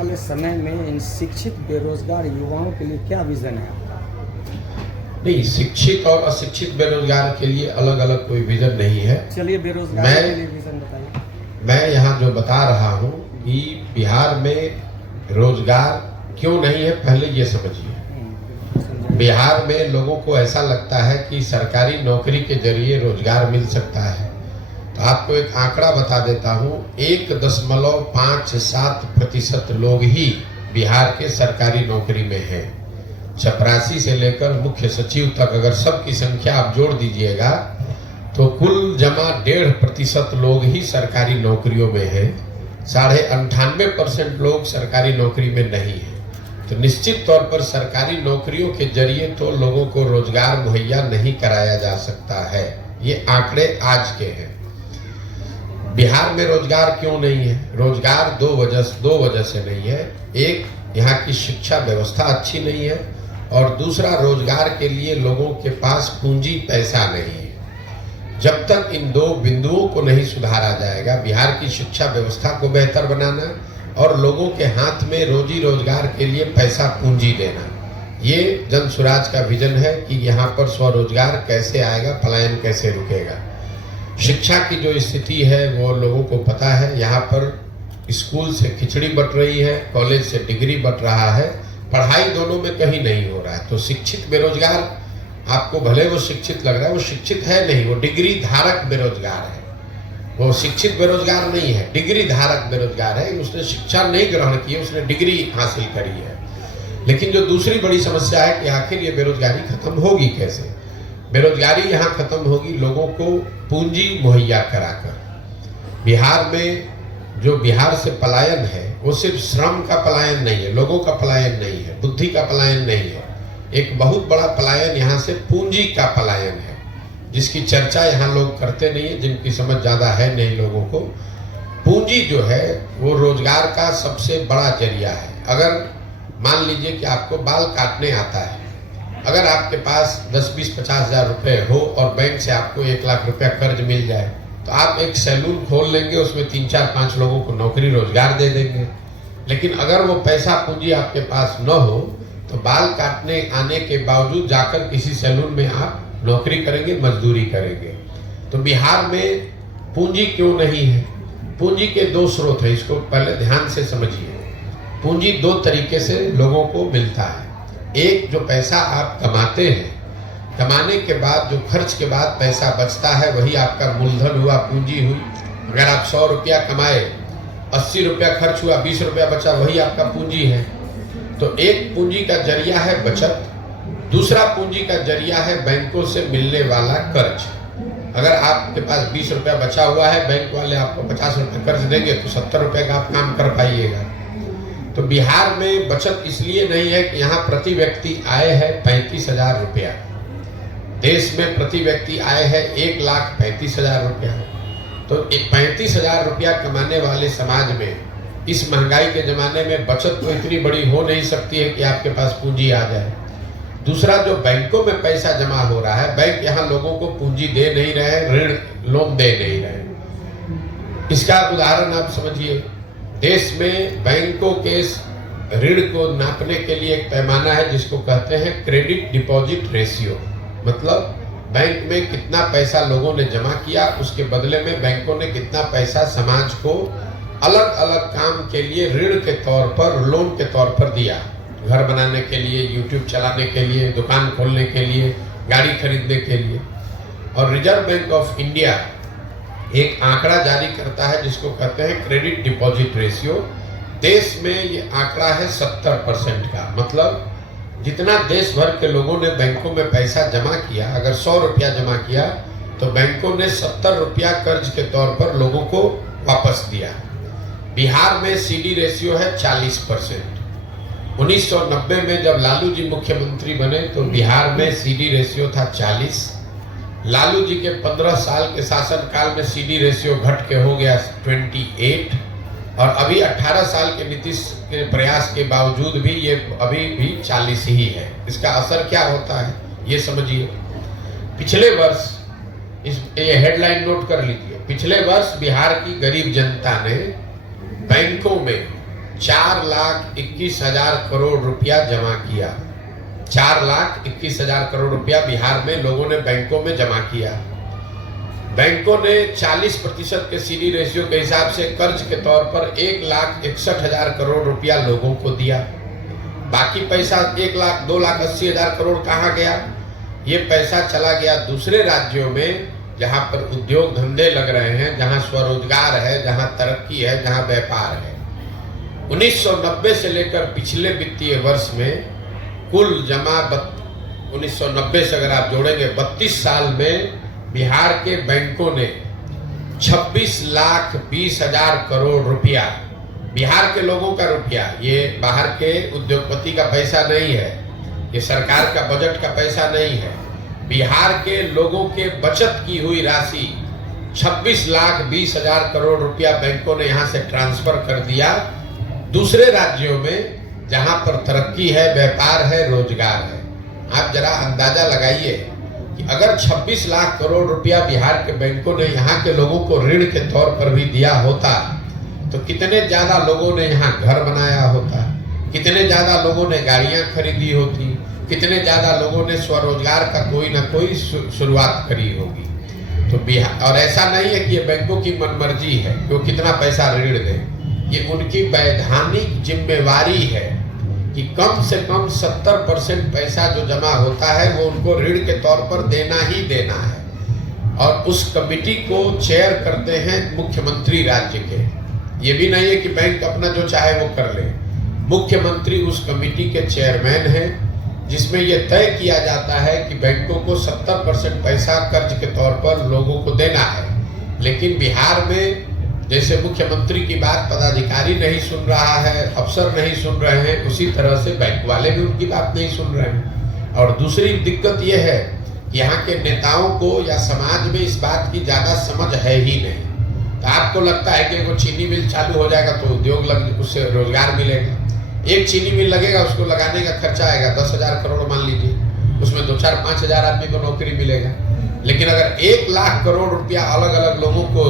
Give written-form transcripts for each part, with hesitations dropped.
वाले समय में इन शिक्षित बेरोजगार युवाओं के लिए क्या विजन है आपका? नहीं, शिक्षित और अशिक्षित बेरोजगार के लिए अलग अलग कोई विजन नहीं है। चलिए बेरोजगार के लिए विजन बताइए। मैं यहाँ जो बता रहा हूँ कि बिहार में रोजगार क्यों नहीं है, पहले ये समझिए। बिहार में लोगों को ऐसा लगता है कि सरकारी नौकरी के जरिए रोजगार मिल सकता है। तो आपको एक आंकड़ा बता देता हूँ, 1.57% लोग ही बिहार के सरकारी नौकरी में हैं। चपरासी से लेकर मुख्य सचिव तक अगर सबकी संख्या आप जोड़ दीजिएगा तो कुल जमा 1.5% लोग ही सरकारी नौकरियों में हैं। 98.5% लोग सरकारी नौकरी में नहीं है। तो निश्चित तौर पर सरकारी नौकरियों के जरिए तो लोगों को रोजगार मुहैया नहीं कराया जा सकता है। ये आंकड़े आज के हैं। बिहार में रोजगार क्यों नहीं है? रोजगार दो वजह से नहीं है। एक, यहाँ की शिक्षा व्यवस्था अच्छी नहीं है, और दूसरा, रोजगार के लिए लोगों के पास पूंजी पैसा नहीं है। जब तक इन दो बिंदुओं को नहीं सुधारा जाएगा, बिहार की शिक्षा व्यवस्था को बेहतर बनाना और लोगों के हाथ में रोजी रोजगार के लिए पैसा पूंजी देना, ये जन स्वराज का विजन है कि यहाँ पर स्वरोजगार कैसे आएगा, पलायन कैसे रुकेगा। शिक्षा की जो स्थिति है वो लोगों को पता है। यहाँ पर स्कूल से खिचड़ी बट रही है, कॉलेज से डिग्री बट रहा है, पढ़ाई दोनों में कहीं नहीं हो रहा है। तो शिक्षित बेरोजगार, आपको भले वो शिक्षित लग रहा है, वो शिक्षित है नहीं, वो डिग्री धारक बेरोजगार है। वो शिक्षित बेरोजगार नहीं है, डिग्री धारक बेरोजगार है। उसने शिक्षा नहीं ग्रहण की है, उसने डिग्री हासिल करी है। लेकिन जो दूसरी बड़ी समस्या है कि आखिर ये बेरोजगारी खत्म होगी कैसे? बेरोजगारी यहाँ खत्म होगी लोगों को पूंजी मुहैया कराकर। बिहार में जो बिहार से पलायन है वो सिर्फ श्रम का पलायन नहीं है, लोगों का पलायन नहीं है, बुद्धि का पलायन नहीं है। एक बहुत बड़ा पलायन यहाँ से पूंजी का पलायन है, जिसकी चर्चा यहाँ लोग करते नहीं है, जिनकी समझ ज्यादा है नहीं लोगों को। पूंजी जो है वो रोजगार का सबसे बड़ा जरिया है। अगर मान लीजिए कि आपको बाल काटने आता है, अगर आपके पास 10, 20, 50 हजार रुपए हो और बैंक से आपको 1 लाख रुपया कर्ज मिल जाए, तो आप एक सैलून खोल लेंगे, उसमें 3, 4, 5 लोगों को नौकरी रोजगार दे देंगे। लेकिन अगर वो पैसा पूंजी आपके पास न हो तो बाल काटने आने के बावजूद जाकर किसी सैलून में आप नौकरी करेंगे, मजदूरी करेंगे। तो बिहार में पूंजी क्यों नहीं है? पूंजी के 2 स्रोत है, इसको पहले ध्यान से समझिए। पूंजी 2 तरीके से लोगों को मिलता है। एक, जो पैसा आप कमाते हैं, कमाने के बाद जो खर्च के बाद पैसा बचता है वही आपका मूलधन हुआ, पूंजी हुई। अगर आप 100 रुपया कमाए, 80 रुपया खर्च हुआ, 20 रुपया बचा, वही आपका पूंजी है। तो एक पूंजी का जरिया है बचत, दूसरा पूंजी का जरिया है बैंकों से मिलने वाला कर्ज। अगर आपके पास 20 रुपया बचा हुआ है, बैंक वाले आपको 50 रुपये कर्ज देंगे तो 70 रुपये का आप काम कर पाइएगा। तो बिहार में बचत इसलिए नहीं है कि यहाँ प्रति व्यक्ति आय है 35,000 रुपया। देश में प्रति व्यक्ति आय है 1,35,000 रुपया। तो 35,000 रुपया कमाने वाले समाज में इस महंगाई के जमाने में बचत तो इतनी बड़ी हो नहीं सकती है कि आपके पास पूंजी आ जाए। दूसरा, जो बैंकों में पैसा जमा हो रहा है, बैंक यहाँ लोगों को पूंजी दे नहीं रहे, ऋण लोन दे नहीं रहे। इसका उदाहरण आप समझिए। देश में बैंकों के ऋण को नापने के लिए एक पैमाना है जिसको कहते हैं क्रेडिट डिपॉजिट रेशियो। मतलब बैंक में कितना पैसा लोगों ने जमा किया, उसके बदले में बैंकों ने कितना पैसा समाज को अलग अलग काम के लिए ऋण के तौर पर, लोन के तौर पर दिया। घर बनाने के लिए, यूट्यूब चलाने के लिए, दुकान खोलने के लिए, गाड़ी खरीदने के लिए। और रिजर्व बैंक ऑफ इंडिया एक आंकड़ा जारी करता है जिसको कहते हैं क्रेडिट डिपॉजिट रेशियो। देश में ये आंकड़ा है 70% का। मतलब जितना देश भर के लोगों ने बैंकों में पैसा जमा किया, अगर 100 रुपया जमा किया तो बैंकों ने 70 रुपया कर्ज के तौर पर लोगों को वापस दिया। बिहार में सीडी रेशियो है 40%। 1990 में जब लालू जी मुख्यमंत्री बने तो बिहार में सीडी रेशियो था 40। लालू जी के 15 साल के शासनकाल में सीडी रेशियो घट के हो गया 28। और अभी 18 साल के नीतीश के प्रयास के बावजूद भी ये अभी भी 40 ही है। इसका असर क्या होता है ये समझिए। पिछले वर्ष, ये हेडलाइन नोट कर लीजिए, पिछले वर्ष बिहार की गरीब जनता ने बैंकों में 4,21,000 करोड़ रुपया जमा किया। 4,21,000 करोड़ रुपया बिहार में लोगों ने बैंकों में जमा किया। बैंकों ने 40% के सीडी रेशियो के हिसाब से कर्ज के तौर पर 1,61,000 करोड़ रुपया लोगों को दिया। बाकी पैसा 1,02,80,000 करोड़ कहाँ गया? ये पैसा चला गया दूसरे राज्यों में जहां पर उद्योग धंधे लग रहे हैं, जहां स्वरोजगार है, जहां तरक्की है, जहां व्यापार है। 1990 से लेकर पिछले वित्तीय वर्ष में कुल जमा 1990 से अगर आप जोड़ेंगे 32 साल में बिहार के बैंकों ने 26,20,000 करोड़ रुपया, बिहार के लोगों का रुपया, ये बाहर के उद्योगपति का पैसा नहीं है, ये सरकार का बजट का पैसा नहीं है, बिहार के लोगों के बचत की हुई राशि 26,20,000 करोड़ रुपया बैंकों ने यहां से ट्रांसफर कर दिया दूसरे राज्यों में जहां पर तरक्की है, व्यापार है, रोजगार है। आप जरा अंदाजा लगाइए कि अगर 26 लाख करोड़ रुपया बिहार के बैंकों ने यहाँ के लोगों को ऋण के तौर पर भी दिया होता तो कितने ज्यादा लोगों ने यहाँ घर बनाया होता, कितने ज्यादा लोगों ने गाड़ियां खरीदी होती, कितने ज्यादा लोगों ने स्वरोजगार का कोई ना कोई शुरुआत करी होगी। तो बिहार, और ऐसा नहीं है कि ये बैंकों की मनमर्जी है कि वो कितना पैसा ऋण दें, ये उनकी वैधानिक जिम्मेवारी है कि कम से कम 70% पैसा जो जमा होता है वो उनको ऋण के तौर पर देना ही देना है। और उस कमिटी को चेयर करते हैं मुख्यमंत्री राज्य के। ये भी नहीं है कि बैंक अपना जो चाहे वो कर ले, मुख्यमंत्री उस कमिटी के चेयरमैन हैं, जिसमें यह तय किया जाता है कि बैंकों को 70% पैसा कर्ज के तौर पर लोगों को देना है। लेकिन बिहार में जैसे मुख्यमंत्री की बात पदाधिकारी नहीं सुन रहा है, अफसर नहीं सुन रहे हैं, उसी तरह से बैंक वाले भी उनकी बात नहीं सुन रहे हैं। और दूसरी दिक्कत यह है कि यहाँ के नेताओं को या समाज में इस बात की ज्यादा समझ है ही नहीं। तो आपको लगता है कि वो चीनी मिल चालू हो जाएगा तो उद्योग लग, उससे रोजगार मिलेगा। एक चीनी मिल लगेगा, उसको लगाने का खर्चा आएगा 10,000 करोड़ मान लीजिए, उसमें 2-4-5,000 आदमी को नौकरी मिलेगा। लेकिन अगर 1 लाख करोड़ रुपया अलग अलग लोगों को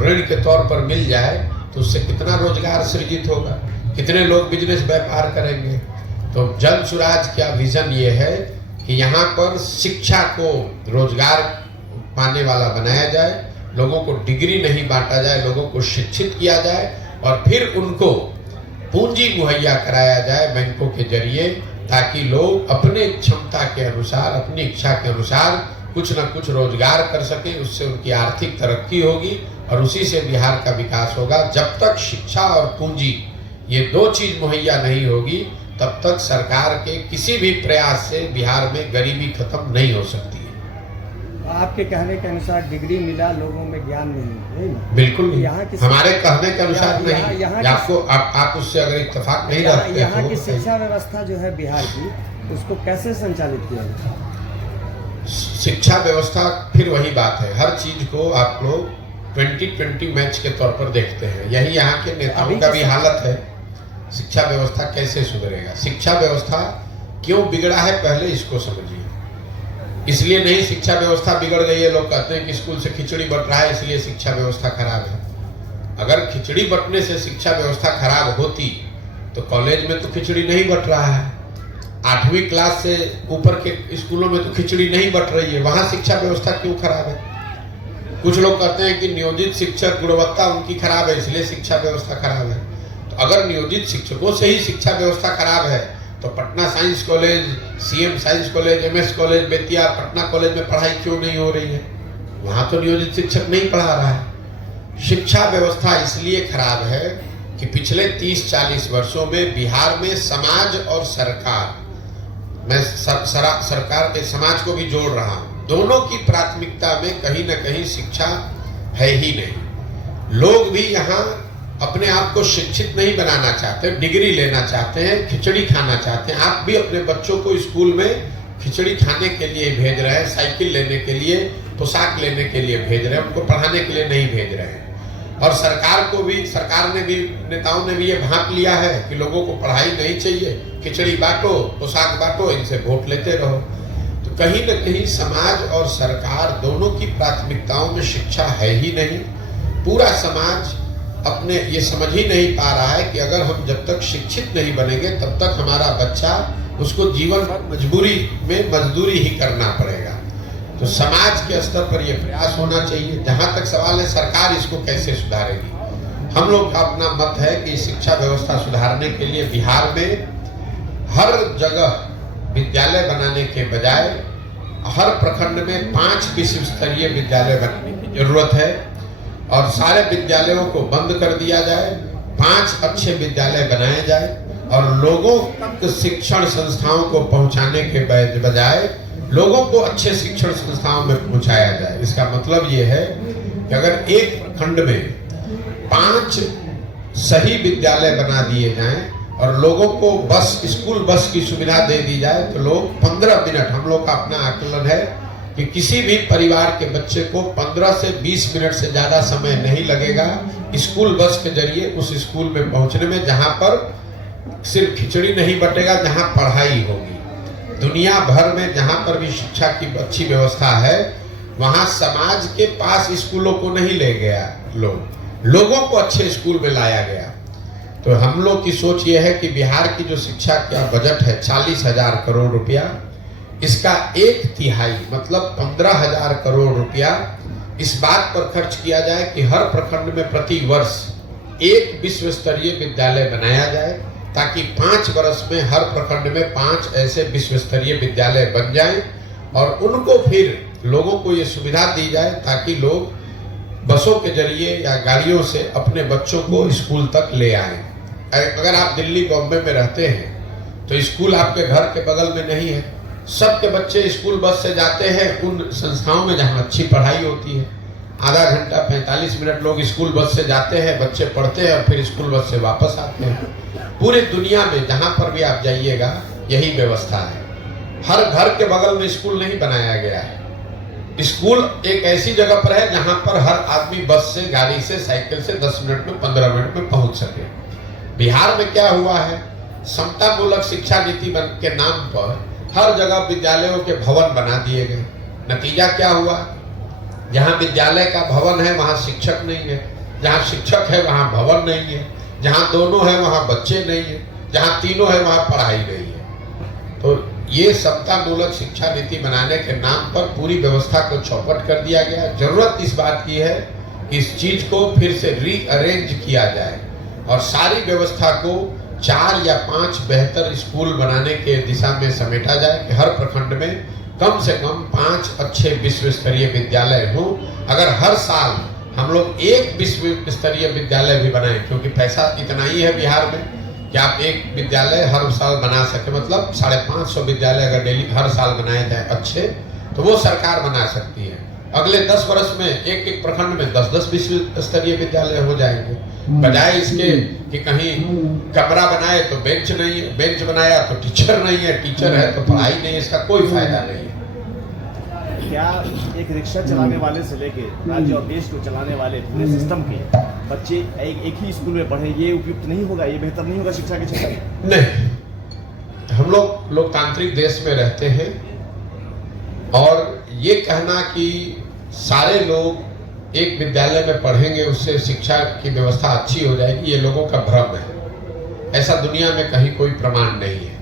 ऋण के तौर पर मिल जाए तो उससे कितना रोजगार सृजित होगा, कितने लोग बिजनेस व्यापार करेंगे। तो जन सुराज का विजन ये है कि यहाँ पर शिक्षा को रोजगार पाने वाला बनाया जाए, लोगों को डिग्री नहीं बांटा जाए, लोगों को शिक्षित किया जाए और फिर उनको पूंजी मुहैया कराया जाए बैंकों के जरिए, ताकि लोग अपने क्षमता के अनुसार, अपनी इच्छा के अनुसार कुछ न कुछ रोजगार कर सके। उससे उनकी आर्थिक तरक्की होगी और उसी से बिहार का विकास होगा। जब तक शिक्षा और पूंजी ये 2 चीज मुहैया नहीं होगी तब तक सरकार के किसी भी प्रयास से बिहार में गरीबी खत्म नहीं हो सकती है। आपके कहने के अनुसार डिग्री मिला, लोगों में ज्ञान नहीं है? बिल्कुल नहीं, यहाँ की हमारे कहने के अनुसार नहीं। यहाँ आपको आप उससे अगर इत्तेफाक नहीं रखते यहाँ की शिक्षा व्यवस्था जो है बिहार की, उसको कैसे संचालित किया जाए? शिक्षा व्यवस्था फिर वही बात है, हर चीज को आप लोग 2020 मैच के तौर पर देखते हैं। यही यहाँ के नेताओं का भी हालत है। शिक्षा व्यवस्था कैसे सुधरेगा, शिक्षा व्यवस्था क्यों बिगड़ा है पहले इसको समझिए। इसलिए नहीं शिक्षा व्यवस्था बिगड़ गई है, लोग कहते हैं कि स्कूल से खिचड़ी बट रहा है इसलिए शिक्षा व्यवस्था खराब है। अगर खिचड़ी बटने से शिक्षा व्यवस्था खराब होती तो कॉलेज में तो खिचड़ी नहीं बट रहा है, 8वीं क्लास से ऊपर के स्कूलों में तो खिचड़ी नहीं बट रही है, वहां शिक्षा व्यवस्था क्यों खराब है? कुछ लोग कहते हैं कि नियोजित शिक्षक गुणवत्ता उनकी खराब है इसलिए शिक्षा व्यवस्था खराब है। तो अगर नियोजित शिक्षकों से ही शिक्षा व्यवस्था खराब है तो Patna science college, CM science college, MS college, Bettiah, Patna college में पढ़ाई क्यों नहीं हो रही है? वहां तो नियोजित शिक्षक नहीं पढ़ा रहा है। शिक्षा व्यवस्था इसलिए खराब है कि पिछले 30-40 वर्षों में बिहार में समाज और सरकार, मैं सरकार के समाज को भी जोड़ रहा हूं, दोनों की प्राथमिकता में कहीं ना कहीं शिक्षा है ही नहीं। लोग भी यहाँ अपने आप को शिक्षित नहीं बनाना चाहते, डिग्री लेना चाहते हैं, खिचड़ी खाना चाहते हैं। आप भी अपने बच्चों को स्कूल में खिचड़ी खाने के लिए भेज रहे हैं, साइकिल लेने के लिए, पोशाक लेने के लिए भेज रहे हैं, उनको पढ़ाने के लिए नहीं भेज रहे हैं। और सरकार ने भी, नेताओं ने भी ये भांप लिया है कि लोगों को पढ़ाई नहीं चाहिए, खिचड़ी बांटो, पोशाक बांटो, इनसे वोट लेते रहो। तो कहीं न कहीं समाज और सरकार दोनों की प्राथमिकताओं में शिक्षा है ही नहीं। पूरा समाज अपने ये समझ ही नहीं पा रहा है कि अगर हम जब तक शिक्षित नहीं बनेंगे तब तक हमारा बच्चा, उसको जीवन भर मजबूरी में मजदूरी ही करना पड़ेगा। तो समाज के स्तर पर यह प्रयास होना चाहिए। जहां तक सवाल है सरकार इसको कैसे सुधारेगी, हम लोग का अपना मत है कि शिक्षा व्यवस्था सुधारने के लिए बिहार में हर जगह विद्यालय बनाने के बजाय हर प्रखंड में 5 विश्व स्तरीय विद्यालय बनाने की जरूरत है और सारे विद्यालयों को बंद कर दिया जाए, 5 अच्छे विद्यालय बनाए जाए और लोगों तक शिक्षण संस्थाओं को पहुंचाने के बजाय लोगों को अच्छे शिक्षण संस्थाओं में पहुंचाया जाए। इसका मतलब ये है कि अगर एक प्रखंड में 5 सही विद्यालय बना दिए जाएं और लोगों को स्कूल बस की सुविधा दे दी जाए तो लोग 15 मिनट, हम लोग का अपना आकलन है कि किसी भी परिवार के बच्चे को 15 से 20 मिनट से ज्यादा समय नहीं लगेगा स्कूल बस के जरिए उस स्कूल में पहुंचने में, जहां पर सिर्फ खिचड़ी नहीं बटेगा, जहां पढ़ाई होगी। दुनिया भर में जहां पर भी शिक्षा की अच्छी व्यवस्था है वहां समाज के पास स्कूलों को नहीं ले गया, लोगों को अच्छे स्कूल में लाया गया। तो हम लोग की सोच ये है कि बिहार की जो शिक्षा का बजट है 40,000 करोड़ रुपया, इसका 1/3 मतलब 15,000 करोड़ रुपया इस बात पर खर्च किया जाए कि हर प्रखंड में प्रति वर्ष एक विश्व स्तरीय विद्यालय बनाया जाए, ताकि 5 वर्ष में हर प्रखंड में 5 ऐसे विश्व स्तरीय विद्यालय बन जाएं और उनको फिर लोगों को ये सुविधा दी जाए ताकि लोग बसों के जरिए या गाड़ियों से अपने बच्चों को स्कूल तक ले आएं। अगर आप दिल्ली बॉम्बे में रहते हैं तो स्कूल आपके घर के बगल में नहीं है, सबके बच्चे स्कूल बस से जाते हैं उन संस्थाओं में जहां अच्छी पढ़ाई होती है। आधा घंटा 45 मिनट लोग स्कूल बस से जाते हैं, बच्चे पढ़ते हैं और फिर स्कूल बस से वापस आते हैं। पूरी दुनिया में जहां पर भी आप जाइएगा यही व्यवस्था है। हर घर के बगल में स्कूल नहीं बनाया गया है। स्कूल एक ऐसी जगह पर है जहां पर हर आदमी बस से, गाड़ी से, साइकिल से 10 मिनट में, 15 मिनट में पहुंच सके। बिहार में क्या हुआ है, समता मूलक शिक्षा नीति के नाम पर हर जगह विद्यालयों के भवन बना दिए गए। नतीजा क्या हुआ, जहां विद्यालय का भवन है वहां शिक्षक नहीं है, जहां शिक्षक है वहां भवन नहीं है, जहां दोनों है वहां बच्चे नहीं है, जहां तीनों है वहां पढ़ाई नहीं है। तो ये समता मूलक शिक्षा नीति बनाने के नाम पर पूरी व्यवस्था को चौपट कर दिया गया। जरूरत इस बात की है कि इस चीज को फिर से रीअरेंज किया जाए और सारी व्यवस्था को 4 या 5 बेहतर स्कूल बनाने के दिशा में समेटा जाए कि हर प्रखंड में कम से कम 5 अच्छे विश्व स्तरीय विद्यालय हों। अगर हर साल हम लोग एक विश्व स्तरीय विद्यालय भी बनाएं, क्योंकि पैसा इतना ही है बिहार में कि आप एक विद्यालय हर साल बना सके, मतलब 550 विद्यालय अगर डेली हर साल बनाए जाए अच्छे, तो वो सरकार बना सकती है। अगले 10 वर्ष में एक प्रखंड में 10-10 विश्व स्तरीय विद्यालय हो जाएंगे, बजाय इसके कि कहीं कमरा बनाए तो बेंच नहीं है, बेंच बनाया तो टीचर नहीं है, टीचर है तो पढ़ाई नहीं है, इसका कोई फायदा नहीं है। क्या एक रिक्शा चलाने वाले से लेके राज्य और देश को चलाने वाले पूरे सिस्टम के बच्चे एक ही स्कूल में पढ़े, ये उपयुक्त नहीं होगा, ये बेहतर नहीं होगा शिक्षा के क्षेत्र में? नहीं, हम लोग लोकतांत्रिक देश में रहते हैं और ये कहना कि सारे लोग एक विद्यालय में पढ़ेंगे उससे शिक्षा की व्यवस्था अच्छी हो जाएगी, ये लोगों का भ्रम है। ऐसा दुनिया में कहीं कोई प्रमाण नहीं है।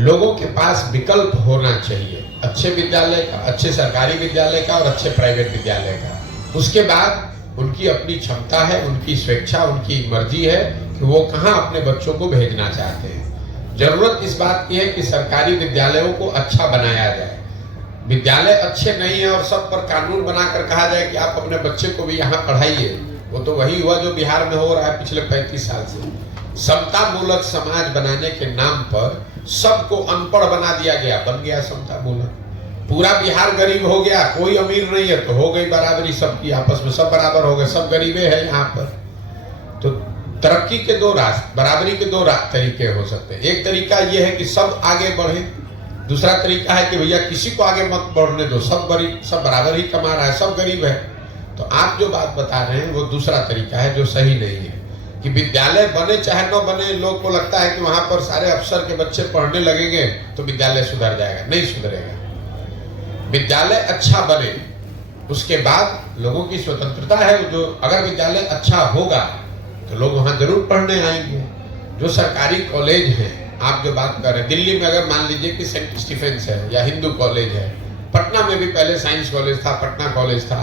लोगों के पास विकल्प होना चाहिए, अच्छे विद्यालय का, अच्छे सरकारी विद्यालय का और अच्छे प्राइवेट विद्यालय का। उसके बाद उनकी अपनी क्षमता है, उनकी स्वेच्छा, उनकी मर्जी है कि वो कहाँ अपने बच्चों को भेजना चाहते हैं। जरूरत इस बात की है कि सरकारी विद्यालयों को अच्छा बनाया जाए। विद्यालय अच्छे नहीं है और सब पर कानून बनाकर कहा जाए कि आप अपने बच्चे को भी यहाँ पढ़ाइए, वो तो वही हुआ जो बिहार में हो रहा है पिछले 35 साल से। समता मूलक समाज बनाने के नाम पर सबको अनपढ़ बना दिया गया, बन गया समता मूलक। पूरा बिहार गरीब हो गया, कोई अमीर नहीं है तो हो गई बराबरी सबकी, आपस में सब बराबर हो गए, सब गरीबे हैं यहाँ पर। तो तरक्की के 2 रास्ते, बराबरी के 2 तरीके हो सकते हैं। एक तरीका यह है कि सब आगे बढ़े, दूसरा तरीका है कि भैया किसी को आगे मत बढ़ने दो, सब बराबर ही कमा रहा है, सब गरीब है। तो आप जो बात बता रहे हैं वो दूसरा तरीका है जो सही नहीं है कि विद्यालय बने चाहे न बने, लोग को लगता है कि वहां पर सारे अफसर के बच्चे पढ़ने लगेंगे तो विद्यालय सुधर जाएगा। नहीं सुधरेगा। विद्यालय अच्छा बने, उसके बाद लोगों की स्वतंत्रता है। जो अगर विद्यालय अच्छा होगा तो लोग वहां जरूर पढ़ने आएंगे। जो सरकारी कॉलेज हैं, आप जो बात कर रहे हैं, दिल्ली में अगर मान लीजिए कि सेंट स्टीफेंस है या हिंदू कॉलेज है, पटना में भी पहले साइंस कॉलेज था, पटना कॉलेज था,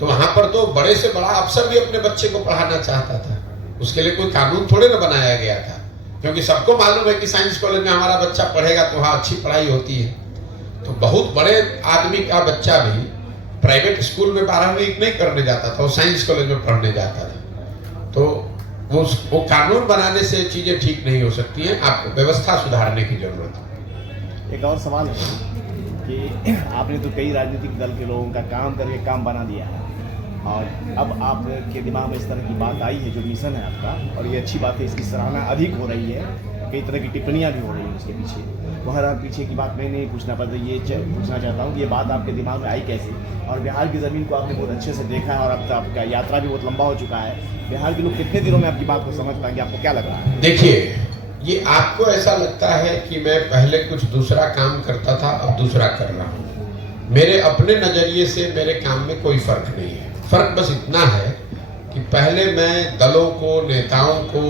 तो वहां पर तो बड़े से बड़ा अफसर भी अपने बच्चे को पढ़ाना चाहता था। उसके लिए कोई कानून थोड़े ना बनाया गया था, क्योंकि सबको मालूम है कि साइंस कॉलेज में हमारा बच्चा पढ़ेगा तो वहां अच्छी पढ़ाई होती है। तो बहुत बड़े आदमी का बच्चा भी प्राइवेट स्कूल में 12वीं नहीं करने जाता था, वो साइंस कॉलेज में पढ़ने जाता था। तो वो कानून बनाने से चीजें ठीक नहीं हो सकती हैं, आपको व्यवस्था सुधारने की जरूरत है। एक और सवाल है कि आपने तो कई राजनीतिक दल के लोगों का काम करके काम बना दिया है, और अब आपके दिमाग में इस तरह की बात आई है, जो मिशन है आपका, और ये अच्छी बात है, इसकी सराहना अधिक हो रही है, कई तरह की टिप्पणियां भी हो रही हैं उसके पीछे। बहरहाल पीछे की बात मैं नहीं पूछना पड़ता, ये पूछना चाहता हूँ कि ये बात आपके दिमाग में आई कैसे, और बिहार की ज़मीन को आपने बहुत अच्छे से देखा है, और अब तो आपका यात्रा भी बहुत लंबा हो चुका है। बिहार के लोग कितने दिनों में आपकी बात को समझ पाएंगे, आपको क्या लग रहा है? देखिए, ये आपको ऐसा लगता है कि मैं पहले कुछ दूसरा काम करता था, अब दूसरा कर रहा हूँ। मेरे अपने नजरिए से मेरे काम में कोई फर्क नहीं है। फर्क बस इतना है कि पहले मैं दलों को, नेताओं को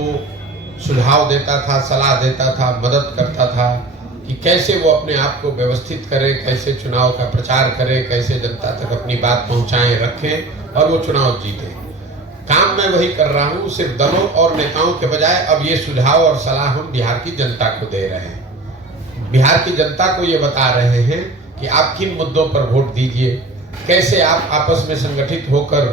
सुझाव देता था, सलाह देता था, मदद करता था कि कैसे वो अपने आप को व्यवस्थित करें, कैसे चुनाव का प्रचार करें, कैसे जनता तक अपनी बात पहुंचाएं, रखें और वो चुनाव जीतें। काम मैं वही कर रहा हूँ, सिर्फ दलों और नेताओं के बजाय अब ये सुझाव और सलाह हम बिहार की जनता को दे रहे हैं। बिहार की जनता को ये बता रहे हैं कि आप किन मुद्दों पर वोट दीजिए, कैसे आप आपस में संगठित होकर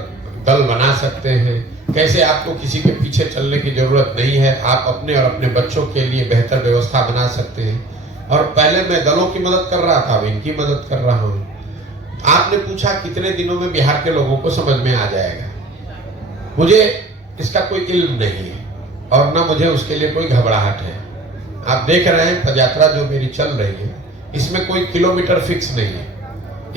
दल बना सकते हैं, कैसे आपको किसी के पीछे चलने की जरूरत नहीं है, आप अपने और अपने बच्चों के लिए बेहतर व्यवस्था बना सकते हैं। और पहले मैं दलों की मदद कर रहा था, अब इनकी मदद कर रहा हूँ। आपने पूछा कितने दिनों में बिहार के लोगों को समझ में आ जाएगा। मुझे इसका कोई इल्म नहीं है और ना मुझे उसके लिए कोई घबराहट है। आप देख रहे हैं पदयात्रा जो मेरी चल रही है, इसमें कोई किलोमीटर फिक्स नहीं है।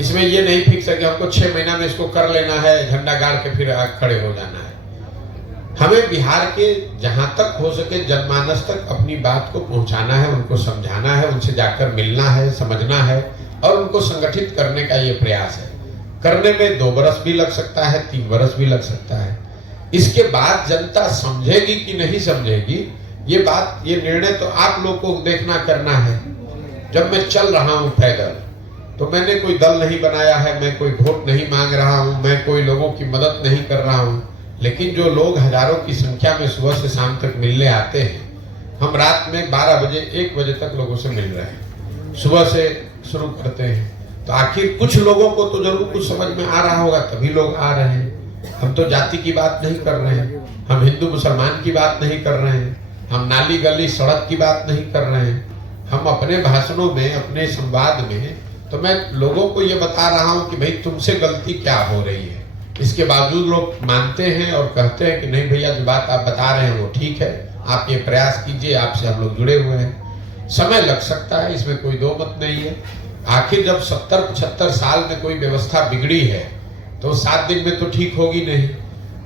इसमें ये नहीं फिक्स है कि हमको 6 महीना में इसको कर लेना है, झंडा गाड़ के फिर खड़े हो जाना है। हमें बिहार के जहां तक हो सके जनमानस तक अपनी बात को पहुंचाना है, उनको समझाना है, उनसे जाकर मिलना है, समझना है और उनको संगठित करने का ये प्रयास है। करने में 2 बरस भी लग सकता है, 3 बरस भी लग सकता है। इसके बाद जनता समझेगी कि नहीं समझेगी, ये बात, ये निर्णय तो आप लोग को देखना करना है। जब मैं चल रहा हूं पैदल तो मैंने कोई दल नहीं बनाया है, मैं कोई वोट नहीं मांग रहा हूं, मैं कोई लोगों की मदद नहीं कर रहा हूं। लेकिन जो लोग हजारों की संख्या में सुबह से शाम तक मिलने आते हैं, हम रात में 12 बजे 1 बजे तक लोगों से मिल रहे हैं, सुबह से शुरू करते हैं। तो आखिर कुछ लोगों को तो जरूर कुछ समझ में आ रहा होगा, तभी लोग आ रहे हैं। हम तो जाति की बात नहीं कर रहे हैं, हम हिंदू मुसलमान की बात नहीं कर रहे हैं, हम नाली गली सड़क की बात नहीं कर रहे हैं। हम अपने भाषणों में, अपने संवाद में तो मैं लोगों को ये बता रहा हूं कि भाई तुमसे गलती क्या हो रही है। इसके बावजूद लोग मानते हैं और कहते हैं कि नहीं भैया जो बात आप बता रहे हैं वो ठीक है, आप ये प्रयास कीजिए, आपसे हम लोग जुड़े हुए हैं। समय लग सकता है, इसमें कोई दो मत नहीं है। आखिर जब 70-75 साल में कोई व्यवस्था बिगड़ी है तो 7 दिन में तो ठीक होगी नहीं।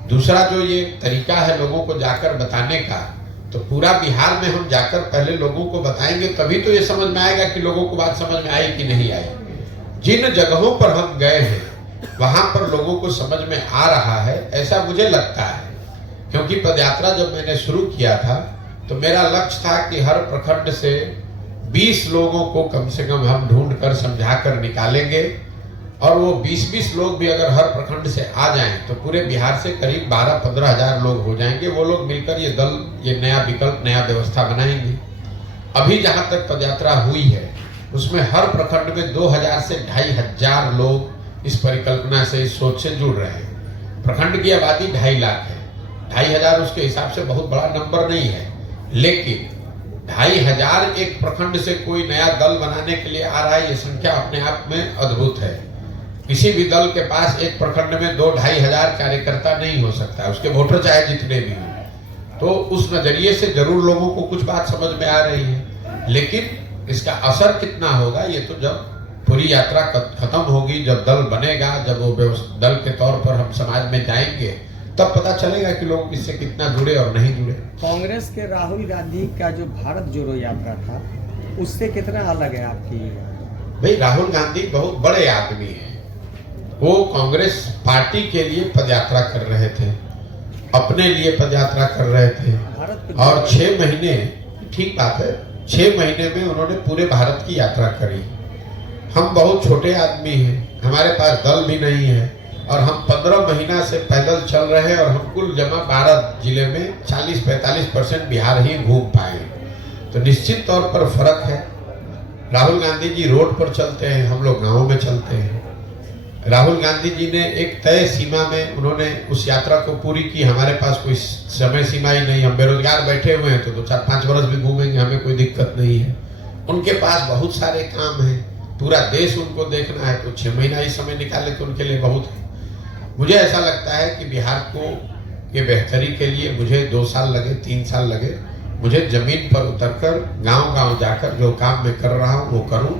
दूसरा जो ये तरीका है लोगों को जाकर बताने का, तो पूरा बिहार में हम जाकर पहले लोगों को बताएंगे, तभी तो ये समझ में आएगा कि लोगों को बात समझ में आई कि नहीं आई। जिन जगहों पर हम गए हैं वहां पर लोगों को समझ में आ रहा है, ऐसा मुझे लगता है। क्योंकि पदयात्रा जब मैंने शुरू किया था तो मेरा लक्ष्य था कि हर प्रखंड से 20 लोगों को कम से कम हम ढूंढ कर समझा कर निकालेंगे, और वो 20-20 लोग भी अगर हर प्रखंड से आ जाएं तो पूरे बिहार से करीब 12-15 हजार लोग हो जाएंगे। वो लोग मिलकर ये दल, ये नया विकल्प, नया व्यवस्था बनाएंगे। अभी जहां तक पदयात्रा हुई है उसमें हर प्रखंड में 2000 से 2500 लोग इस परिकल्पना से, इस सोच से जुड़ रहे हैं। प्रखंड की आबादी 2.5 लाख है, 2500 उसके हिसाब से बहुत बड़ा नंबर नहीं है, लेकिन 2500 एक प्रखंड से कोई नया दल बनाने के लिए आ रहा है, ये संख्या अपने आप में अद्भुत है। किसी भी दल के पास एक प्रखंड में 2-2500 कार्यकर्ता नहीं हो सकता, उसके वोटर चाहे जितने भी हों। तो उस नजरिए से जरूर लोगों को कुछ बात समझ में आ रही है, लेकिन इसका असर कितना होगा ये तो जब पूरी यात्रा खत्म होगी, जब दल बनेगा, जब वो दल के तौर पर हम समाज में जाएंगे, तब पता चलेगा कि लोग इससे कितना जुड़े और नहीं जुड़े। कांग्रेस के राहुल गांधी का जो भारत जोड़ो यात्रा था उससे कितना अलग है आपकी? भाई राहुल गांधी बहुत बड़े आदमी हैं, वो कांग्रेस पार्टी के लिए पदयात्रा कर रहे थे। अपने लिए पदयात्रा कर रहे थे और 6 महीने, ठीक बात है, 6 महीने में उन्होंने पूरे भारत की यात्रा करी। हम बहुत छोटे आदमी हैं, हमारे पास दल भी नहीं है और हम 15 महीना से पैदल चल रहे हैं और हम कुल जमा 12 जिले में 40-45% बिहार ही घूम पाए। तो निश्चित तौर पर फर्क है। राहुल गांधी जी रोड पर चलते हैं, हम लोग गाँव में चलते हैं। राहुल गांधी जी ने एक तय सीमा में उन्होंने उस यात्रा को पूरी की। हमारे पास कोई समय सीमा ही नहीं, हम बेरोजगार बैठे हुए हैं तो 2-4-5 वर्ष भी घूमेंगे, हमें कोई दिक्कत नहीं है। उनके पास बहुत सारे काम हैं, पूरा देश उनको देखना है, तो 6 महीना ही समय निकाले तो उनके लिए बहुत है। मुझे ऐसा लगता है कि बिहार को ये बेहतरी के लिए मुझे 2 साल लगे, 3 साल लगे, मुझे जमीन पर उतरकर गांव-गांव जाकर जो काम मैं कर रहा हूं वो करूं।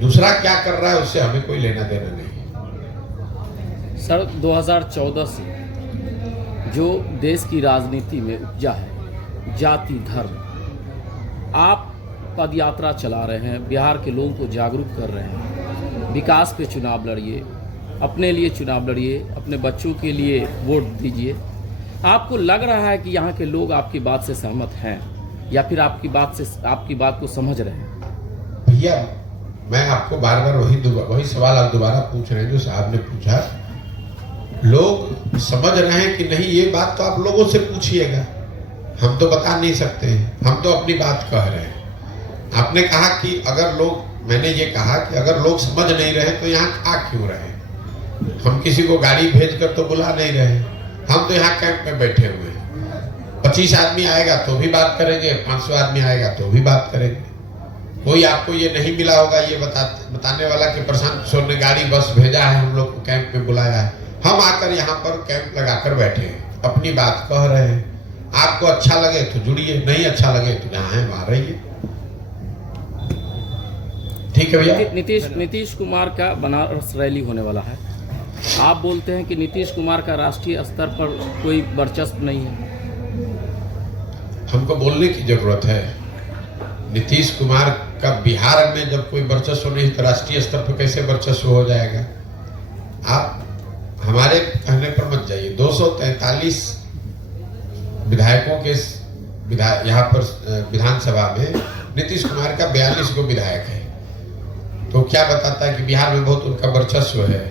दूसरा क्या कर रहा है उससे हमें कोई लेना देना नहीं। सर, 2014 से जो देश की राजनीति में उपजा है जाति धर्म, आप पद यात्रा चला रहे हैं, बिहार के लोगों को जागरूक कर रहे हैं, विकास पे चुनाव लड़िए, अपने लिए चुनाव लड़िए, अपने बच्चों के लिए वोट दीजिए। आपको लग रहा है कि यहाँ के लोग आपकी बात से सहमत हैं या फिर आपकी बात को समझ रहे हैं? भैया, मैं आपको बार बार वही सवाल आप दोबारा पूछ रहे हैं जो साहब ने पूछा। लोग समझ रहे हैं कि नहीं, ये बात तो आप लोगों से पूछिएगा, हम तो बता नहीं सकते हैं, हम तो अपनी बात कह रहे हैं। आपने कहा कि अगर लोग, मैंने ये कहा कि अगर लोग समझ नहीं रहे तो यहाँ आ क्यों रहे? हम किसी को गाड़ी भेजकर तो बुला नहीं रहे, हम तो यहाँ कैंप में बैठे हुए हैं। 25 आदमी आएगा तो भी बात करेंगे, 500 आदमी आएगा तो भी बात करेंगे। कोई आपको ये नहीं मिला होगा ये बताने वाला कि प्रशांत किशोर ने गाड़ी बस भेजा है, हम लोग को कैंप में बुलाया है। हम आकर यहाँ पर कैंप लगाकर बैठे हैं, अपनी बात कह रहे हैं। आपको अच्छा लगे तो जुड़िए, नहीं अच्छा लगे तो जहाँ है वहाँ रहिए। ठीक है भैया। नीतीश कुमार का बनारस रैली होने वाला है, आप बोलते हैं कि नीतीश कुमार का राष्ट्रीय स्तर पर कोई वर्चस्व नहीं है। हमको बोलने की जरूरत है। नीतीश कुमार का बिहार में जब कोई वर्चस्व नहीं तो राष्ट्रीय स्तर पर कैसे वर्चस्व हो जाएगा? आप हमारे कहने पर मत जाइए। 243 विधायकों के यहाँ पर विधानसभा में नीतीश कुमार का 42 गो विधायक है, तो क्या बताता है कि बिहार में बहुत उनका वर्चस्व है।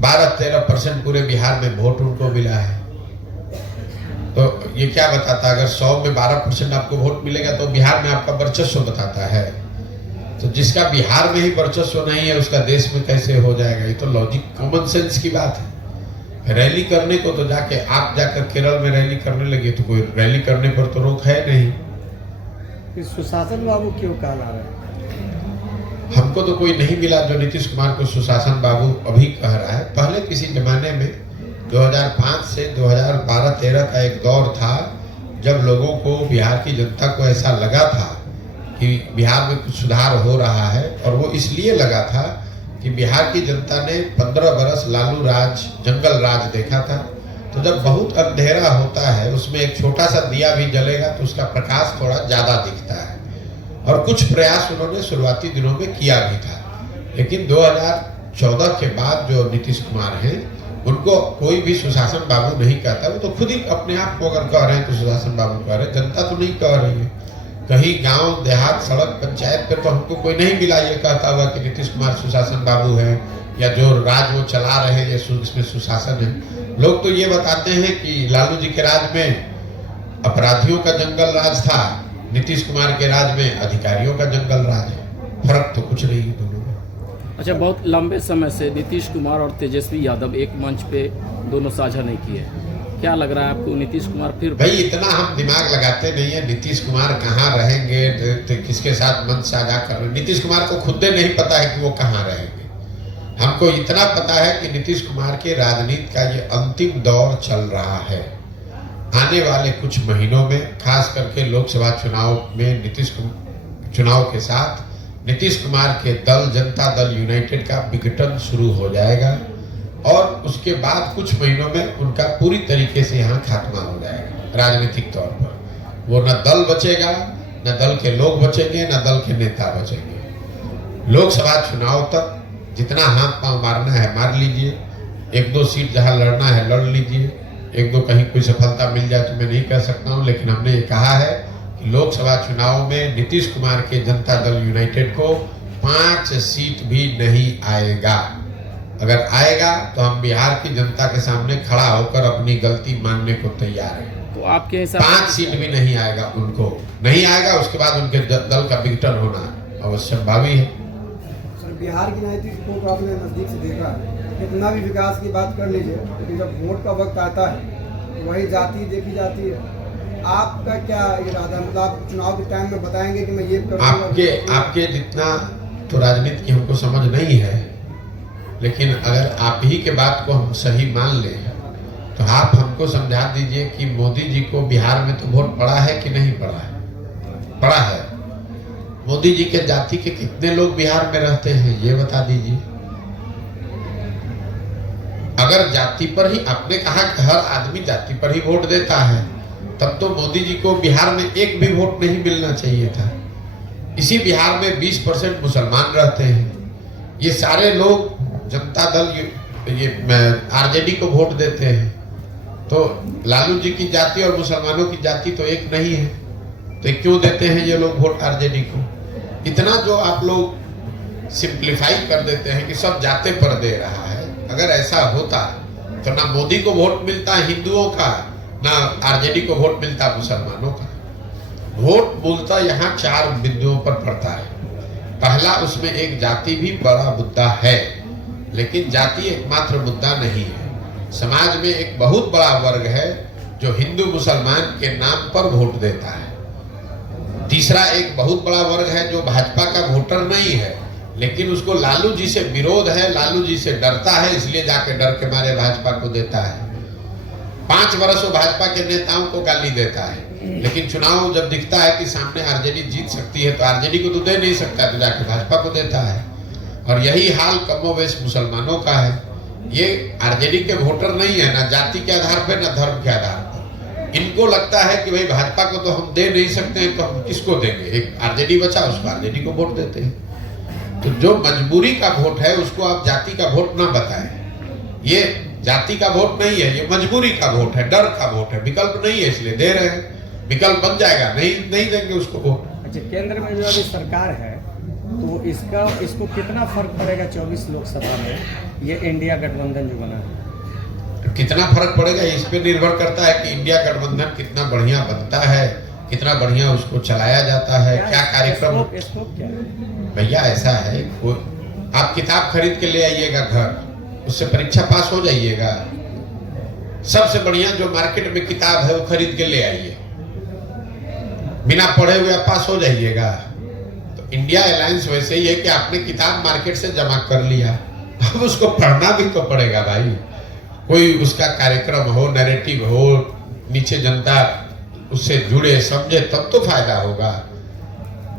12-13% पूरे बिहार में वोट उनको मिला है, तो ये क्या बताता है? अगर 100 में 12% आपको वोट मिलेगा तो बिहार में आपका वर्चस्व बताता है। तो जिसका बिहार में ही वर्चस्व नहीं है उसका देश में कैसे हो जाएगा? ये तो लॉजिक, कॉमन सेंस की बात है। रैली करने को तो आप जाकर केरल में रैली करने लगे तो कोई रैली करने पर तो रोक है नहीं। सुशासन बाबू क्यों कहला रहे हैं? हमको तो कोई नहीं मिला जो नीतीश कुमार को सुशासन बाबू अभी कह रहा है। पहले किसी जमाने में 2005 से 2012-13 का एक दौर था जब लोगों को, बिहार की जनता को ऐसा लगा था कि बिहार में कुछ सुधार हो रहा है, और वो इसलिए लगा था कि बिहार की जनता ने 15 बरस लालू राज, जंगल राज देखा था। तो जब बहुत अंधेरा होता है उसमें एक छोटा सा दिया भी जलेगा तो उसका प्रकाश थोड़ा ज्यादा दिखता है, और कुछ प्रयास उन्होंने शुरुआती दिनों में किया भी था। लेकिन 2014 के बाद जो नीतीश कुमार हैं उनको कोई भी सुशासन बाबू नहीं कहता। वो तो खुद ही अपने आप को अगर कह रहे हैं तो सुशासन बाबू कह रहे हैं, जनता तो नहीं कह रही है। कहीं गांव देहात, सड़क, पंचायत पे तो हमको कोई नहीं मिला ये कहता हुआ कि नीतीश कुमार सुशासन बाबू है या जो राज वो चला रहे हैं इसमें सुशासन है। लोग तो ये बताते हैं कि लालू जी के राज में अपराधियों का जंगल राज था, नीतीश कुमार के राज में अधिकारियों का जंगल राज है। फर्क तो कुछ नहीं है दोनों में। अच्छा, बहुत लंबे समय से नीतीश कुमार और तेजस्वी यादव एक मंच पे दोनों साझा नहीं किए, क्या लग रहा है आपको नीतीश कुमार फिर? भाई इतना हम दिमाग लगाते नहीं है नीतीश कुमार कहाँ रहेंगे, तो किसके साथ मंच साझा कर रहे हैं। नीतीश कुमार को खुद नहीं पता है कि वो कहाँ रहेंगे। हमको इतना पता है कि नीतीश कुमार के राजनीति का ये अंतिम दौर चल रहा है। आने वाले कुछ महीनों में, खास करके लोकसभा चुनाव में चुनाव के साथ नीतीश कुमार के दल, जनता दल यूनाइटेड का विघटन शुरू हो जाएगा, और उसके बाद कुछ महीनों में उनका पूरी तरीके से यहाँ खात्मा हो जाएगा राजनीतिक तौर पर। वो न दल बचेगा, न दल के लोग बचेंगे, न दल के नेता बचेंगे। लोकसभा चुनाव तक जितना हाथ पांव मारना है मार लीजिए, 1-2 सीट जहां लड़ना है लड़ लीजिए, एक दो कहीं कोई सफलता मिल जाए तो मैं नहीं कह सकता हूं, लेकिन हमने ये कहा है कि लोकसभा चुनाव में नीतीश कुमार के जनता दल यूनाइटेड को 5 सीट भी नहीं आएगा। अगर आएगा तो हम बिहार की जनता के सामने खड़ा होकर अपनी गलती मानने को तैयार हैं। तो आपके हिसाब 5 सीट भी नहीं आएगा, उनको नहीं आएगा, उसके बाद उनके दल का विघटन होना अवश्य भावी है। सर, बिहार की राजनीति को आपने नजदीक से देखा है, कितना भी विकास की बात कर लीजिए, लेकिन जब वोट का वक्त आता है तो वही जाति देखी जाती है। आपका क्या इरादा, मतलब आप चुनाव के टाइम में बताएंगे कि मैं ये करूंगा? आपके जितना तो राजनीति की हमको समझ नहीं है, लेकिन अगर आप ही के बात को हम सही मान लें तो आप हमको समझा दीजिए कि मोदी जी को बिहार में तो वोट पड़ा है कि नहीं पड़ा है? पड़ा है। मोदी जी के जाति के कितने लोग बिहार में रहते हैं ये बता दीजिए। अगर जाति पर ही, आपने कहा कि हर आदमी जाति पर ही वोट देता है, तब तो मोदी जी को बिहार में एक भी वोट नहीं मिलना चाहिए था। इसी बिहार में 20% मुसलमान रहते हैं। ये सारे लोग जनता दल ये आरजेडी को वोट देते हैं, तो लालू जी की जाति और मुसलमानों की जाति तो एक नहीं है, तो क्यों देते हैं ये लोग वोट आरजेडी को? इतना जो आप लोग सिंप्लीफाई कर देते हैं कि सब जाते पर दे रहा है। अगर ऐसा होता तो ना मोदी को वोट मिलता हिंदुओं का, ना आरजेडी को वोट मिलता मुसलमानों का। वोट मूलतः यहाँ 4 बिंदुओं पर पड़ता है। पहला, उसमें एक जाति भी बड़ा मुद्दा है, लेकिन जाति एकमात्र मुद्दा नहीं है। समाज में एक बहुत बड़ा वर्ग है जो हिंदू मुसलमान के नाम पर वोट देता है। तीसरा, एक बहुत बड़ा वर्ग है जो भाजपा का वोटर नहीं है, लेकिन उसको लालू जी से विरोध है, लालू जी से डरता है, इसलिए जाके डर के मारे भाजपा को देता है। 5 वर्ष वो भाजपा के नेताओं को गाली देता है, लेकिन चुनाव जब दिखता है कि सामने आरजेडी जीत सकती है तो आरजेडी को तो दे नहीं सकता, तो जाके भाजपा को देता है। और यही हाल कमोवेश मुसलमानों का है। ये आरजेडी के वोटर नहीं है, ना जाति के आधार पर ना धर्म के आधार पर। इनको लगता है कि भाई भाजपा को तो हम दे नहीं सकते हैं, तो हम किसको देंगे? एक आरजेडी बचा, उसको आरजेडी को वोट देते हैं। तो जो मजबूरी का वोट है उसको आप जाति का वोट ना बताएं। ये जाति का वोट नहीं है, ये मजबूरी का वोट है, डर का वोट है, विकल्प नहीं है इसलिए दे रहे हैं। विकल्प बन जाएगा, नहीं देंगे उसको वोट। अच्छा, केंद्र में जो अभी सरकार है तो इसको कितना फर्क पड़ेगा 24 लोकसभा में, ये इंडिया गठबंधन जो बना है? कितना फर्क पड़ेगा इस पे निर्भर करता है कि इंडिया गठबंधन कितना बढ़िया बनता है, कितना बढ़िया उसको चलाया जाता है, क्या कार्यक्रम। स्कोप क्या है भैया? ऐसा है, आप किताब खरीद के ले आइएगा घर, उससे परीक्षा पास हो जाइएगा। सबसे बढ़िया जो मार्केट में किताब है वो खरीद के ले आइए, बिना पढ़े हुए आप पास हो जाइएगा। तो इंडिया अलायंस वैसे ही है कि आपने किताब मार्केट से जमा कर लिया, अब उसको पढ़ना भी तो पड़ेगा भाई। कोई उसका कार्यक्रम हो, नैरेटिव हो, नीचे जनता उससे जुड़े, समझे, तब तो फायदा होगा।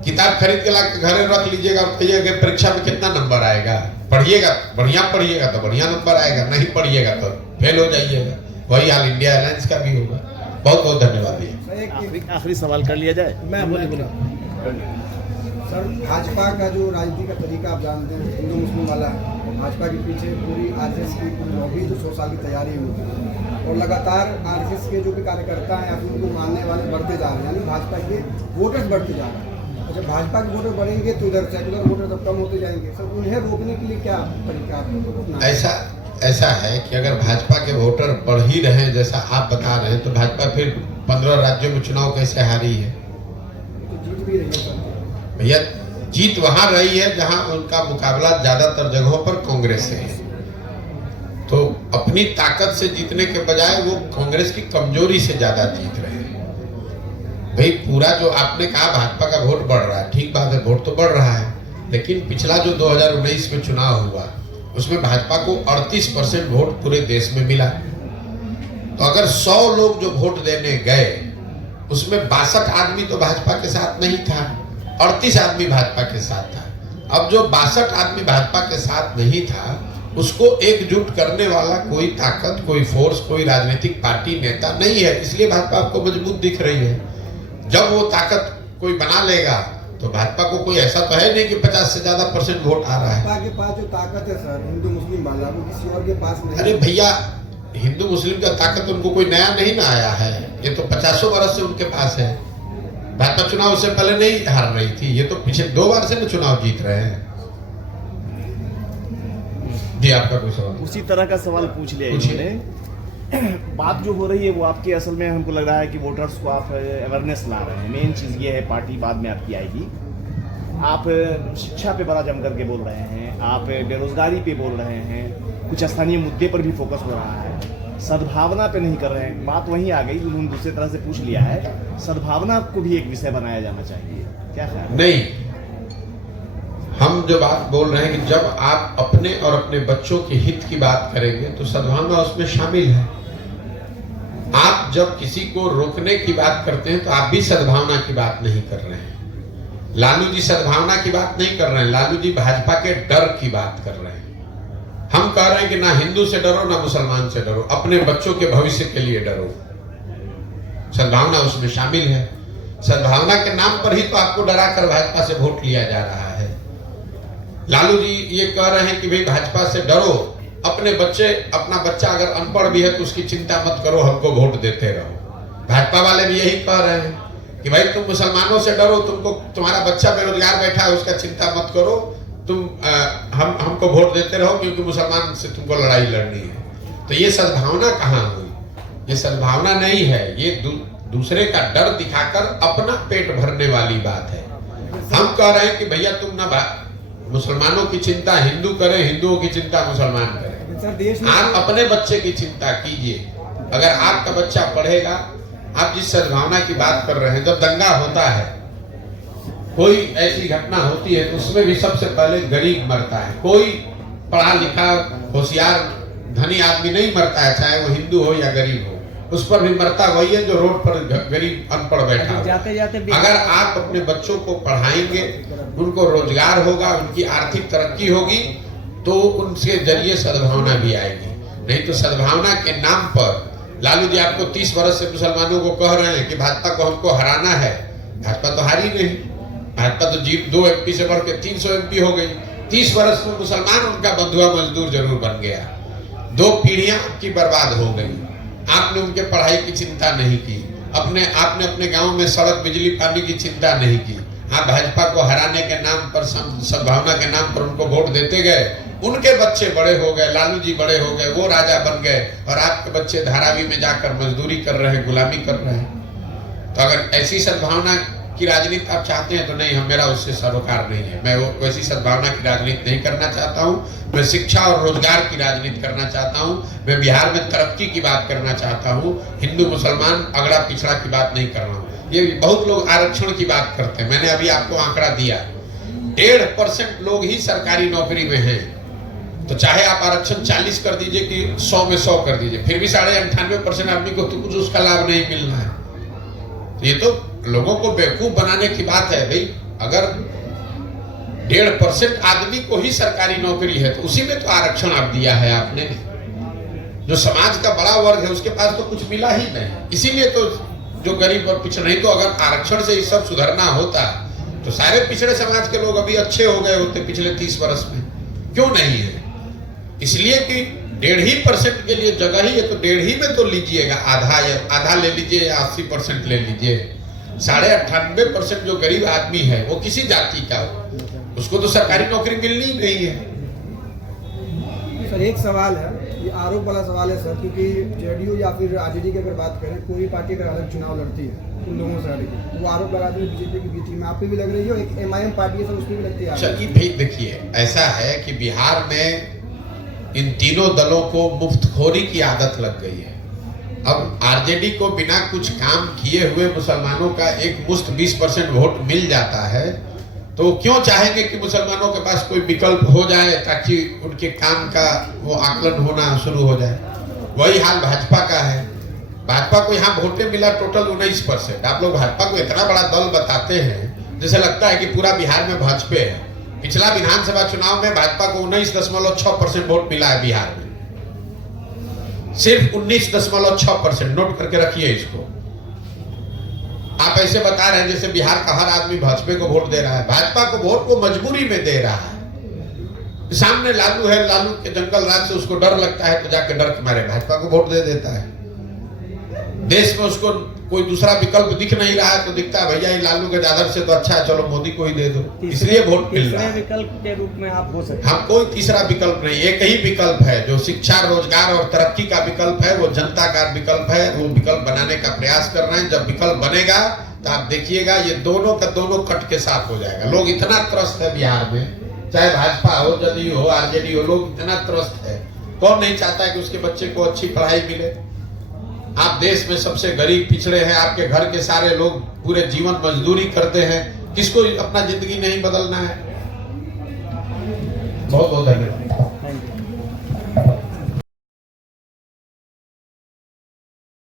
किताब खरीद के ला के घर रख लीजिएगा और कहिएगा परीक्षा में कितना नंबर आएगा। पढ़िएगा, बढ़िया पढ़िएगा तो बढ़िया नंबर आएगा, नहीं पढ़िएगा तो फेल हो जाइएगा। वही हाल इंडिया अलायंस का भी होगा। बहुत बहुत धन्यवाद भैया। आखिरी सवाल कर लिया जाए। मैं बोला सर, भाजपा का जो राजनीति का तरीका आप जानते हैं, हिंदू मुस्लिम वाला है। भाजपा के पीछे पूरी आरएसएस की पूरी लॉबी जो 100 साल की तैयारी हुई है, और लगातार आरएसएस के जो भी कार्यकर्ता हैं या फिर उनको मानने वाले बढ़ते जा रहे हैं, यानी भाजपा के वोटर्स बढ़ते जा रहे हैं। और जब भाजपा के वोटर बढ़ेंगे तो इधर सेकुलर वोटर तब कम होते जाएंगे। सर, उन्हें रोकने के लिए क्या तरीका? ऐसा है कि अगर भाजपा के वोटर बढ़ ही रहे जैसा आप बता रहे हैं, तो भाजपा फिर 15 राज्यों में चुनाव कैसे हारी है? तो जीत भी रही है भैया। जीत वहां रही है जहां उनका मुकाबला ज्यादातर जगहों पर कांग्रेस से है। तो अपनी ताकत से जीतने के बजाय वो कांग्रेस की कमजोरी से ज्यादा जीत रहे हैं। भाई, पूरा जो आपने कहा भाजपा का वोट बढ़ रहा है, ठीक बात है, वोट तो बढ़ रहा है, लेकिन पिछला जो 2019 में चुनाव हुआ उसमें भाजपा को 38% वोट पूरे देश में मिला। तो अगर 100 लोग जो वोट देने गए उसमें 62 आदमी तो भाजपा के साथ नहीं था, 38 आदमी भाजपा के साथ था। अब जो 62 आदमी भाजपा के साथ नहीं था उसको एकजुट करने वाला कोई ताकत, कोई फोर्स, कोई राजनीतिक पार्टी, नेता नहीं है, इसलिए भाजपा आपको मजबूत दिख रही है। जब वो ताकत कोई बना लेगा तो भाजपा को कोई ऐसा तो है नहीं कि 50 से ज्यादा % वोट आ रहा है। भाजपा के पास जो ताकत है सर, हिंदू मुस्लिम वाला, वो किसी और के पास नहीं। अरे भैया, हिंदू मुस्लिम का ताकत उनको कोई नया नहीं ना आया है, ये तो 50 वर्ष से उनके पास है। भाजपा चुनाव से पहले नहीं हार रही थी, ये तो पिछले 2 बार से ना चुनाव जीत रहे हैं। जी आपका कोई सवाल? उसी तरह का सवाल पूछ लिया इन्होंने। बात जो हो रही है वो आपके असल में हमको लग रहा है कि वोटर्स को आप अवेयरनेस ला रहे हैं। मेन चीज़ ये है, पार्टी बाद में आपकी आएगी। आप शिक्षा पे बड़ा जम करके बोल रहे हैं, आप बेरोजगारी पे बोल रहे हैं, कुछ स्थानीय मुद्दे पर भी फोकस हो रहा है, सद्भावना पे नहीं कर रहे हैं। बात वहीं आ गई, उन्होंने दूसरे तरह से पूछ लिया है, सद्भावना को भी एक विषय बनाया जाना चाहिए, क्या ख्याल है? नहीं, हम जो बात बोल रहे हैं कि जब आप अपने और अपने बच्चों के हित की बात करेंगे तो सद्भावना उसमें शामिल है। आप जब किसी को रोकने की बात करते हैं तो आप भी सद्भावना की बात नहीं कर रहे हैं। लालू जी सद्भावना की बात नहीं कर रहे हैं, लालू जी भाजपा के डर की बात कर रहे हैं। हम कह रहे हैं कि ना हिंदू से डरो ना मुसलमान से डरो, अपने बच्चों के भविष्य के लिए डरो। सद्भावना उसमें शामिल है। सद्भावना के नाम पर ही तो आपको डरा कर भाजपा से वोट लिया जा रहा है। लालू जी ये कह रहे हैं कि भाई भाजपा से डरो, अपने बच्चे, अपना बच्चा अगर अनपढ़ भी है तो उसकी चिंता मत करो, हमको वोट देते रहो। भाजपा वाले भी यही कह रहे हैं कि भाई तुम मुसलमानों से डरो, तुमको तुम्हारा बच्चा बेरोजगार बैठा है उसका चिंता मत करो, तुम हमको वोट देते रहो क्योंकि मुसलमान से तुमको लड़ाई लड़नी है। तो ये सद्भावना कहाँ हुई? ये सद्भावना नहीं है, ये दूसरे का डर दिखाकर अपना पेट भरने वाली बात है। हम कह रहे हैं कि भैया तुम ना मुसलमानों की चिंता हिंदू करें, हिंदुओं की चिंता मुसलमान करें। आप अपने बच्चे की चिंता कीजिए। अगर आपका बच्चा पढ़ेगा, आप जिस सद्भावना की बात कर रहे हैं, जब दंगा होता है, कोई ऐसी घटना होती है तो उसमें भी सबसे पहले गरीब मरता है। कोई पढ़ा लिखा होशियार धनी आदमी नहीं मरता है, चाहे वो हिंदू हो या गरीब हो, उस पर भी मरता वही है जो रोड पर गरीब अनपढ़ बैठा हो। जाते जाते अगर आप अपने बच्चों को पढ़ाएंगे, उनको रोजगार होगा, उनकी आर्थिक तरक्की होगी, तो उनके जरिए सद्भावना भी आएगी। नहीं तो सद्भावना के नाम पर लालू जी आपको 30 वर्ष से मुसलमानों को कह रहे हैं कि भाजपा को हमको हराना है। भाजपा तो हारी नहीं, भाजपा तो जीत 2 MP से बढ़ के 300 MP हो गई। 30 वर्ष में मुसलमान उनका बंधुआ मजदूर जरूर बन गया। 2 पीढ़ियां आपकी बर्बाद हो गई। आपने उनके पढ़ाई की चिंता नहीं की, आपने अपने गांव में सड़क बिजली पानी की चिंता नहीं की। आप भाजपा को हराने के नाम पर, सद्भावना के नाम पर उनको वोट देते गए। उनके बच्चे बड़े हो गए, लालू जी बड़े हो गए, वो राजा बन गए, और आपके बच्चे धारावी में जाकर मजदूरी कर रहे हैं, गुलामी कर रहे हैं। तो अगर ऐसी सद्भावना की राजनीति आप चाहते हैं तो नहीं, मेरा उससे सरोकार नहीं है। मैं वैसी सद्भावना की राजनीति नहीं करना चाहता हूँ। मैं शिक्षा और रोजगार की राजनीति करना चाहता हूँ। मैं बिहार में तरक्की की बात करना चाहता हूँ। हिंदू मुसलमान अगड़ा पिछड़ा की बात नहीं कर रहा हूँ। ये बहुत लोग आरक्षण की बात करते हैं। मैंने अभी आपको आंकड़ा दिया, 1.5% लोग ही सरकारी नौकरी में हैं। तो चाहे आप आरक्षण 40 कर दीजिए कि 100 में 100 कर दीजिए, फिर भी 98.5% आदमी को तो कुछ उसका लाभ नहीं मिलना है। तो ये तो लोगों को बेवकूफ बनाने की बात है। भाई अगर 1.5% आदमी को ही सरकारी नौकरी है तो उसी में तो आरक्षण आप दिया है आपने। जो समाज का बड़ा वर्ग है उसके पास तो कुछ मिला ही नहीं, इसीलिए तो जो गरीब और पिछड़े। नहीं तो अगर आरक्षण से ये सब सुधरना होता तो सारे पिछड़े समाज के लोग अभी अच्छे हो गए होते पिछले 30 वर्ष में। क्यों नहीं है? इसलिए कि 1.5% के लिए जगह ही है, तो 1.5 में तो लीजिएगा, आधा ले लीजिए या 80% ले लीजिए। 98.5% जो गरीब आदमी है वो किसी जाति का हो, उसको तो सरकारी नौकरी मिलनी ही नहीं है। सर एक सवाल है, ये आरोप वाला सवाल है सर, क्योंकि जेडीयू या फिर आरजेडी की अगर बात करें, कोई पार्टी अगर अलग चुनाव लड़ती है उन लोगों से हटके, वो आरोप लगाते हैं बीजेपी की बीच में। आप पे भी लग रही हो, एक MIM पार्टी है सर, उसकी भी लगती है। चलिए भाई देखिए, ऐसा है कि बिहार में इन तीनों दलों को मुफ्तखोरी की आदत लग गई है। अब आरजेडी को बिना कुछ काम किए हुए मुसलमानों का एक मुश्त 20% वोट मिल जाता है, तो क्यों चाहेंगे कि मुसलमानों के पास कोई विकल्प हो जाए ताकि उनके काम का वो आकलन होना शुरू हो जाए। वही हाल भाजपा का है। भाजपा को यहाँ वोटें मिला टोटल 19%। आप लोग भाजपा को इतना बड़ा दल बताते हैं जैसे लगता है कि पूरा बिहार में भाजपा है। पिछला विधानसभा चुनाव में भाजपा को 19.6% वोट मिला है बिहार में, सिर्फ 19.6%। नोट करके रखिए इसको। आप ऐसे बता रहे हैं जैसे बिहार का हर आदमी भाजपा को वोट दे रहा है। भाजपा को वोट वो मजबूरी में दे रहा है, सामने लालू है, लालू के जंगल राज से उसको डर लगता है तो जाके डर के मारे भाजपा को वोट दे देता है। देश में उसको कोई दूसरा विकल्प दिख नहीं रहा है तो दिखता है भैया ये लालू के दादर से तो अच्छा है, चलो मोदी को ही दे दो, इसलिए वोट मिल रहा तीसरे है। विकल्प के रूप में आप हो सकते हम कोई तीसरा विकल्प नहीं, एक ही विकल्प है जो शिक्षा, रोजगार और तरक्की का विकल्प है, वो जनता का विकल्प है। वो विकल्प बनाने का प्रयास कर रहे हैं। जब विकल्प बनेगा तो आप देखिएगा ये दोनों का दोनों कट के साथ हो जाएगा। लोग इतना त्रस्त है बिहार में, चाहे भाजपा हो, जदयू हो, आरजेडी हो, लोग इतना त्रस्त है। कौन नहीं चाहता है कि उसके बच्चे को अच्छी पढ़ाई मिले। आप देश में सबसे गरीब पिछड़े हैं, आपके घर के सारे लोग पूरे जीवन मजदूरी करते हैं, किसको अपना जिंदगी नहीं बदलना है। बहुत बहुत धन्यवाद।